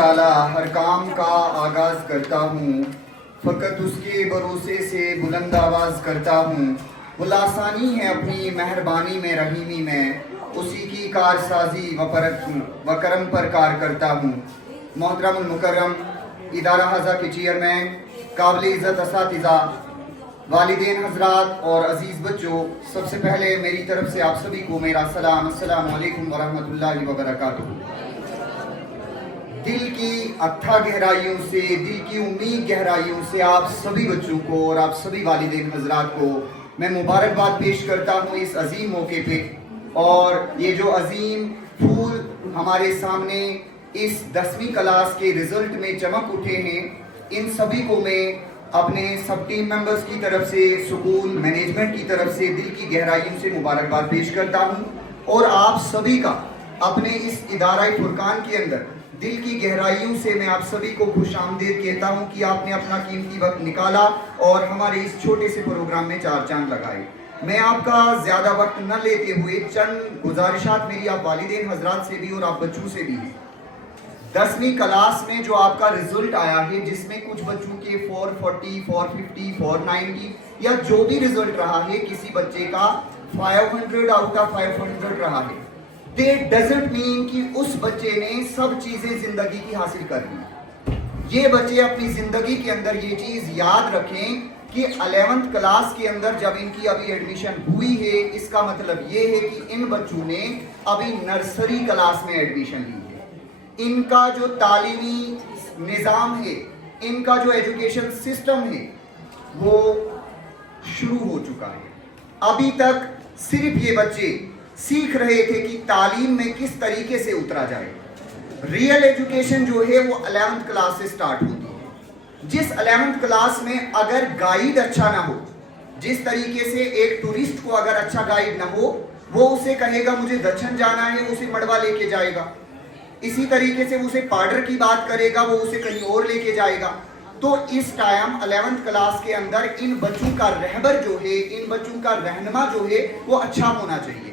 ताला हर काम का आगाज करता हूँ, फ़कत उसके भरोसे से बुलंद आवाज़ करता हूँ। वो लासानी है अपनी मेहरबानी में रहीमी में, उसी की कारसाजी व करम पर कार करता हूँ। मोहतरम मुकर्रम इदारा हज़ा के चेयरमैन, काबिल इज़्ज़त असातिज़ा, वालिदैन हजरात और अजीज़ बच्चों, सबसे पहले मेरी तरफ से आप सभी को मेरा सलाम, अस्सलामु अलैकुम वरहमतुल्लाहि वबरकातुहू। दिल की अथाह गहराइयों से, दिल की उम्मीद गहराइयों से आप सभी बच्चों को और आप सभी वालिदैन हजरात को मैं मुबारकबाद पेश करता हूँ इस अजीम मौके पे। और ये जो अजीम फूल हमारे सामने इस 10वीं क्लास के रिजल्ट में चमक उठे हैं, इन सभी को मैं अपने सब टीम मेंबर्स की तरफ से, स्कूल मैनेजमेंट की तरफ से दिल की गहराइयों से मुबारकबाद पेश करता हूँ। और आप सभी का अपने इस इदारा फुरकान के अंदर दिल की गहराइयों से मैं आप सभी को खुशामदीद कहता हूं कि आपने अपना कीमती वक्त निकाला और हमारे इस छोटे से प्रोग्राम में चार चांद लगाए। मैं आपका ज़्यादा वक्त न लेते हुए चंद गुजारिशात मेरी आप वालिदैन हजरात से भी और आप बच्चों से भी हैं। 10वीं क्लास में जो आपका रिजल्ट आया है, जिसमें कुछ बच्चों के 440, 450, 490 या जो भी रिजल्ट रहा है, किसी बच्चे का 500 आउट ऑफ 500 रहा है, That doesn't mean कि उस बच्चे ने सब चीजें जिंदगी की हासिल कर ली। ये बच्चे अपनी जिंदगी के अंदर ये चीज याद रखें कि 11th क्लास के अंदर जब इनकी अभी एडमिशन हुई है, इसका मतलब ये है कि इन बच्चों ने अभी नर्सरी क्लास में एडमिशन ली है। इनका जो तालीमी निज़ाम है, इनका जो एजुकेशन सिस्टम है, वो शुरू हो चुका है। अभी तक सिर्फ ये बच्चे सीख रहे थे कि तालीम में किस तरीके से उतरा जाए। रियल एजुकेशन जो है वो 11th क्लास से स्टार्ट होती है। जिस 11th क्लास में अगर गाइड अच्छा ना हो, जिस तरीके से एक टूरिस्ट को अगर अच्छा गाइड ना हो, वो उसे कहेगा मुझे दक्षिण जाना है, उसे मड़वा लेके जाएगा। इसी तरीके से उसे पार्डर की बात करेगा, वो उसे कहीं और लेके जाएगा। तो इस टाइम 11th क्लास के अंदर इन बच्चों का रहबर जो है, इन बच्चों का रहनुमा जो है वो अच्छा होना चाहिए,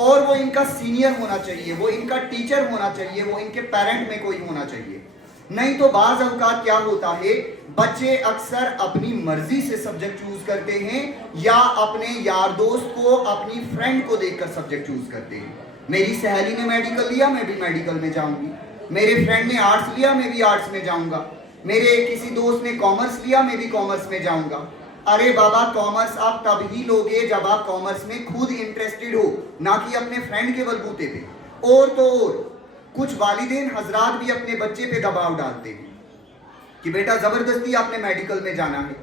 और वो इनका सीनियर होना चाहिए, वो इनका टीचर होना चाहिए, वो इनके पेरेंट में कोई होना चाहिए। नहीं तो बाज़ औक़ात क्या होता है, बच्चे अक्सर अपनी मर्जी से सब्जेक्ट चूज करते हैं या अपने यार दोस्त को, अपनी फ्रेंड को देखकर सब्जेक्ट चूज करते हैं। मेरी सहेली ने मेडिकल लिया, मैं भी मेडिकल में जाऊंगी। मेरे फ्रेंड ने आर्ट्स लिया, मैं भी आर्ट्स में जाऊंगा। मेरे किसी दोस्त ने कॉमर्स लिया, मैं भी कॉमर्स में जाऊंगा। अरे बाबा, कॉमर्स आप तब ही लोगे जब आप कॉमर्स में खुद इंटरेस्टेड हो, ना कि अपने फ्रेंड के बलबूते पे। और तो और कुछ वालिदैन हजरात भी अपने बच्चे पे दबाव डालते हैं कि बेटा जबरदस्ती आपने मेडिकल में जाना है,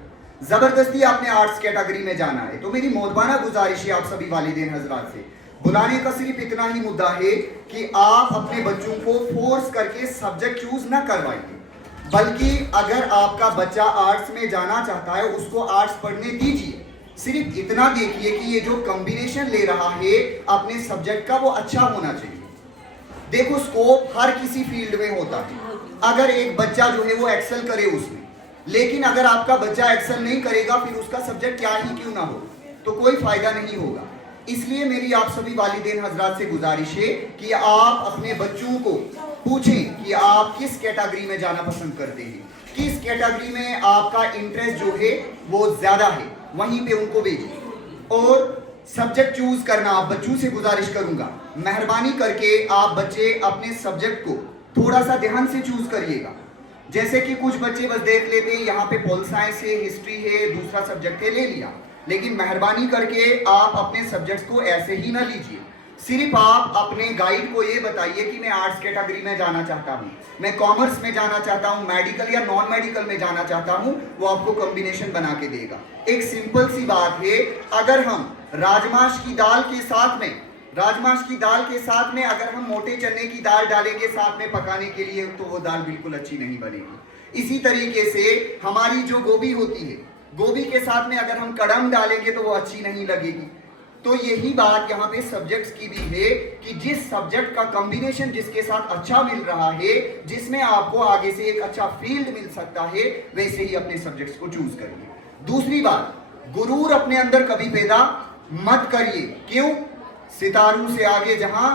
जबरदस्ती आपने आर्ट्स कैटेगरी में जाना है। तो मेरी मोहब्बाना गुजारिश है आप सभी वालिदैन हजरात से, बुलाने का सिर्फ इतना ही मुद्दा है कि आप अपने बच्चों को फोर्स करके सब्जेक्ट चूज ना करवाइए, बल्कि अगर आपका बच्चा आर्ट्स में जाना चाहता है, उसको आर्ट्स पढ़ने दीजिए। सिर्फ इतना देखिए कि ये जो कॉम्बिनेशन ले रहा है अपने सब्जेक्ट का, वो अच्छा होना चाहिए। देखो, स्कोप हर किसी फील्ड में होता है। अगर एक बच्चा जो है वो एक्सेल करे उसमें, लेकिन अगर आपका बच्चा एक्सेल नहीं करेगा, फिर उसका सब्जेक्ट क्या ही क्यों ना हो, तो कोई फायदा नहीं होगा। इसलिए मेरी आप सभी वालिदैन हजरात से गुजारिश है कि आप अपने बच्चों को पूछें कि आप किस कैटेगरी में जाना पसंद करते हैं, किस कैटेगरी में आपका इंटरेस्ट जो है वो ज्यादा है, वहीं पे उनको भेजिए। और सब्जेक्ट चूज करना आप बच्चों से गुजारिश करूंगा, मेहरबानी करके आप बच्चे अपने सब्जेक्ट को थोड़ा सा ध्यान से चूज करिएगा। जैसे कि कुछ बच्चे बस देख लेते हैं यहाँ पे पॉल साइंस है, हिस्ट्री है, दूसरा सब्जेक्ट है, ले लिया। लेकिन मेहरबानी करके आप अपने सब्जेक्ट्स को ऐसे ही ना लीजिए। सिर्फ आप अपने गाइड को ये बताइए कि मैं आर्ट्स कैटेगरी में जाना चाहता हूँ, मैं कॉमर्स में जाना चाहता हूँ, मेडिकल या नॉन मेडिकल में जाना चाहता हूँ, वो आपको कॉम्बिनेशन बना के देगा। एक सिंपल सी बात है, अगर हम राजमाश की दाल के साथ में अगर हम मोटे चने की दाल डालेंगे साथ में पकाने के लिए, तो वो दाल बिल्कुल अच्छी नहीं बनेगी। इसी तरीके से हमारी जो गोभी होती है, गोभी के साथ में अगर हम कड़म डालेंगे तो वो अच्छी नहीं लगेगी। तो यही बात यहाँ पे सब्जेक्ट्स की भी है कि जिस सब्जेक्ट का कॉम्बिनेशन जिसके साथ अच्छा मिल रहा है, जिसमें आपको आगे से एक अच्छा फील्ड मिल सकता है, वैसे ही अपने सब्जेक्ट्स को चूज करिए। दूसरी बात, गुरूर अपने अंदर कभी पैदा मत करिए। क्यों? सितारों से आगे जहां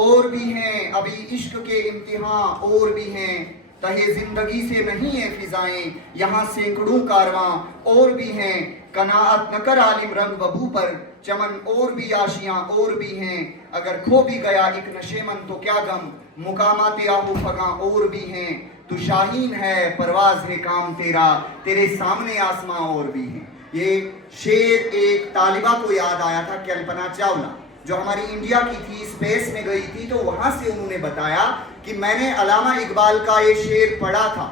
اور بھی ہیں ابھی عشق کے امتحان اور بھی ہیں تہے زندگی سے نہیں ہیں فضائیں یہاں سینکڑوں کارواں اور بھی ہیں قناعت نہ کر عالم رنگ ببو پر چمن اور بھی آشیاں اور بھی ہیں اگر کھو بھی گیا ایک نشے من تو کیا غم مقامات آہو فگاں اور بھی ہیں تو شاہین ہے پرواز ہے کام تیرا تیرے سامنے آسماں اور بھی ہیں. یہ شعر ایک طالبہ کو یاد آیا تھا کلپنا چاولہ جو ہماری انڈیا کی تھی اسپیس میں گئی تھی تو وہاں سے انہوں نے بتایا کہ میں نے علامہ اقبال کا یہ شعر پڑھا تھا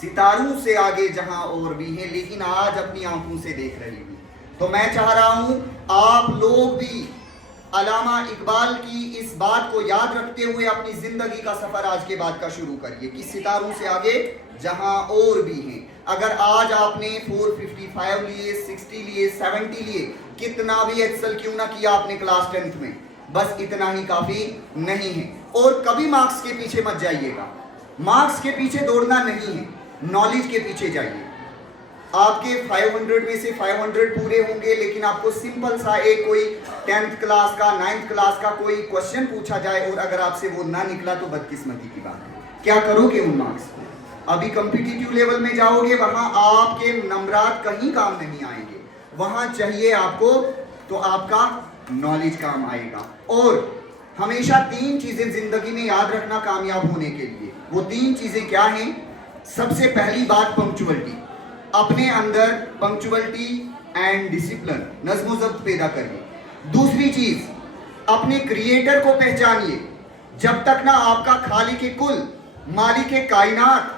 ستاروں سے آگے جہاں اور بھی ہیں لیکن آج اپنی آنکھوں سے دیکھ رہی ہوں. تو میں چاہ رہا ہوں آپ لوگ بھی علامہ اقبال کی اس بات کو یاد رکھتے ہوئے اپنی زندگی کا سفر آج کے بعد کا شروع کریے کہ ستاروں سے آگے جہاں اور بھی ہیں. اگر آج آپ نے 455 لیے 60 لیے 70 لیے کتنا بھی ایکسل کیوں نہ کیا آپ نے کلاس 10th میں بس اتنا ہی کافی نہیں ہے. اور کبھی مارکس کے پیچھے مت جائیے گا مارکس کے پیچھے دوڑنا نہیں ہے نالج کے پیچھے جائیے. آپ کے 500 میں سے 500 پورے ہوں گے لیکن آپ کو سمپل سا ایک کوئی 10th کلاس کا 9th کلاس کا کوئی کوشچن پوچھا جائے اور اگر آپ سے وہ نہ نکلا تو بدقسمتی کی بات ہے. کیا کرو گے ان مارکس کو؟ ابھی کمپیٹیٹیو لیول میں جاؤ گے وہاں آپ کے نمبرات کہیں کام نہیں آئیں گے وہاں چاہیے آپ کو تو آپ کا نالج کام آئے گا. اور ہمیشہ 3 چیزیں زندگی میں یاد رکھنا کامیاب ہونے کے لیے. وہ 3 چیزیں کیا ہیں؟ سب سے پہلی بات پنکچوئلٹی. اپنے اندر پنکچوئلٹی اینڈ ڈسپلن نظم و ضبط پیدا کریے. دوسری چیز اپنے کریٹر کو پہچانیے. جب تک نہ آپ کا خالق کل مالک کائنات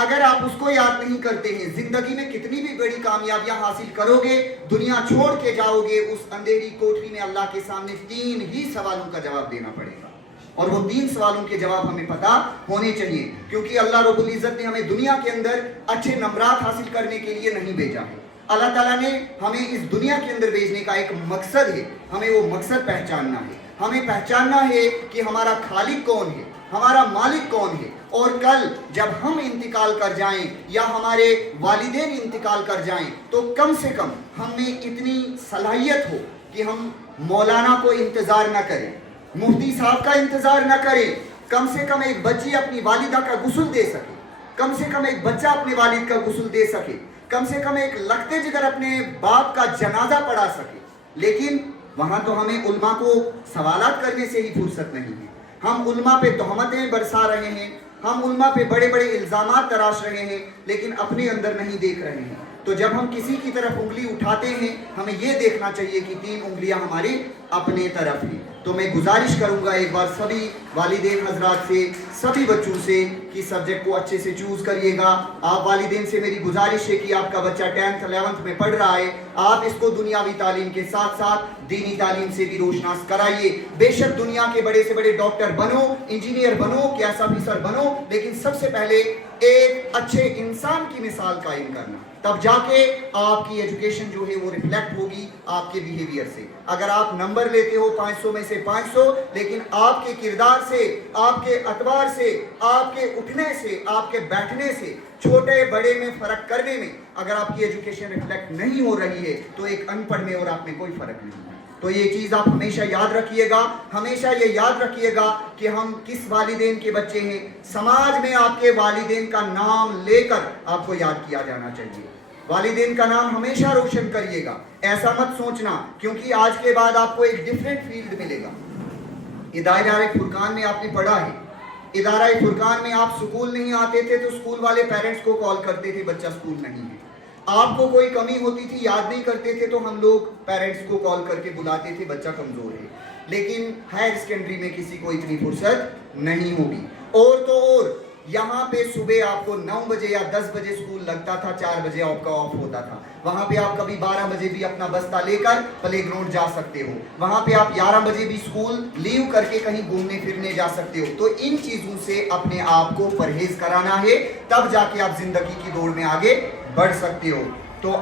اگر آپ اس کو یاد نہیں کرتے ہیں زندگی میں کتنی بھی بڑی کامیابیاں حاصل کرو گے دنیا چھوڑ کے جاؤ گے اس اندھیری کوٹری میں اللہ کے سامنے 3 ہی سوالوں کا جواب دینا پڑے گا. اور وہ 3 سوالوں کے جواب ہمیں پتا ہونے چاہیے کیونکہ اللہ رب العزت نے ہمیں دنیا کے اندر اچھے نمبرات حاصل کرنے کے لیے نہیں بھیجا ہے. اللہ تعالیٰ نے ہمیں اس دنیا کے اندر بھیجنے کا ایک مقصد ہے. ہمیں وہ مقصد پہچاننا ہے. ہمیں پہچاننا ہے کہ ہمارا خالق کون ہے ہمارا مالک کون ہے. اور کل جب ہم انتقال کر جائیں یا ہمارے والدین انتقال کر جائیں تو کم سے کم ہم میں اتنی صلاحیت ہو کہ ہم مولانا کو انتظار نہ کریں مفتی صاحب کا انتظار نہ کریں. کم سے کم ایک بچی اپنی والدہ کا غسل دے سکے کم سے کم ایک بچہ اپنے والد کا غسل دے سکے کم سے کم ایک لگتے جگر اپنے باپ کا جنازہ پڑھا سکے. لیکن وہاں تو ہمیں علماء کو سوالات کرنے سے ہی فرصت نہیں ہے. ہم علماء پہ تہمتیں برسا رہے ہیں ہم علماء پہ بڑے بڑے الزامات تراش رہے ہیں لیکن اپنے اندر نہیں دیکھ رہے ہیں. تو جب ہم کسی کی طرف انگلی اٹھاتے ہیں ہمیں یہ دیکھنا چاہیے کہ 3 انگلیاں ہماری اپنے طرف ہیں. تو میں گزارش کروں گا ایک بار سبھی والدین حضرات سے سبھی بچوں سے کہ سبجیکٹ کو اچھے سے چوز کریے گا. آپ والدین سے میری گزارش ہے کہ آپ کا بچہ 10th 11th میں پڑھ رہا ہے آپ اس کو دنیاوی تعلیم کے ساتھ ساتھ دینی تعلیم سے بھی روشناس کرائیے. بے شک دنیا کے بڑے سے بڑے ڈاکٹر بنو انجینئر بنو کیس آفیسر بنو لیکن سب سے پہلے ایک اچھے انسان کی مثال قائم کرنا تب جا کے آپ کی ایجوکیشن جو ہے وہ ریفلیکٹ ہوگی آپ کے بیہیویئر سے. اگر آپ نمبر لیتے ہو 500 میں سے 500 لیکن آپ کے کردار سے آپ کے اعتبار سے آپ کے اٹھنے سے آپ کے بیٹھنے سے چھوٹے بڑے میں فرق کرنے میں اگر آپ کی ایجوکیشن ریفلیکٹ نہیں ہو رہی ہے تو ایک ان پڑھ میں اور آپ میں کوئی فرق نہیں ہے. تو یہ چیز آپ ہمیشہ یاد رکھیے گا ہمیشہ یہ یاد رکھیے گا کہ ہم کس والدین کے بچے ہیں. سماج میں آپ کے والدین کا نام لے کر آپ کو یاد کیا جانا چاہیے. والدین کا نام ہمیشہ روشن کریے گا. ایسا مت سوچنا کیونکہ آج کے بعد آپ کو ایک ڈیفرنٹ فیلڈ ملے گا. ادارہ فرقان میں آپ نے پڑھا ہے ادارہ فرقان میں آپ سکول نہیں آتے تھے تو سکول والے پیرنٹس کو کال کرتے تھے بچہ سکول نہیں ہے. آپ کو کوئی کمی ہوتی تھی یاد نہیں کرتے تھے تو ہم لوگ پیرنٹس کو کال کر کے بلاتے تھے بچہ کمزور ہے. لیکن ہائر سیکنڈری میں کسی کو اتنی فرصت نہیں ہوگی. اور تو اور یہاں پہ صبح آپ کو 9 بجے یا 10 بجے سکول لگتا تھا 4 بجے آپ کا آف ہوتا تھا. وہاں پہ آپ کبھی 12 بجے بھی اپنا بستہ لے کر پلے گراؤنڈ جا سکتے ہو. وہاں پہ آپ 11 بجے بھی سکول لیو کر کے کہیں گھومنے پھرنے جا سکتے ہو. تو ان چیزوں سے اپنے آپ کو پرہیز کرانا ہے تب جا کے آپ زندگی کی دوڑ میں آگے بڑھ سکتے ہو. تو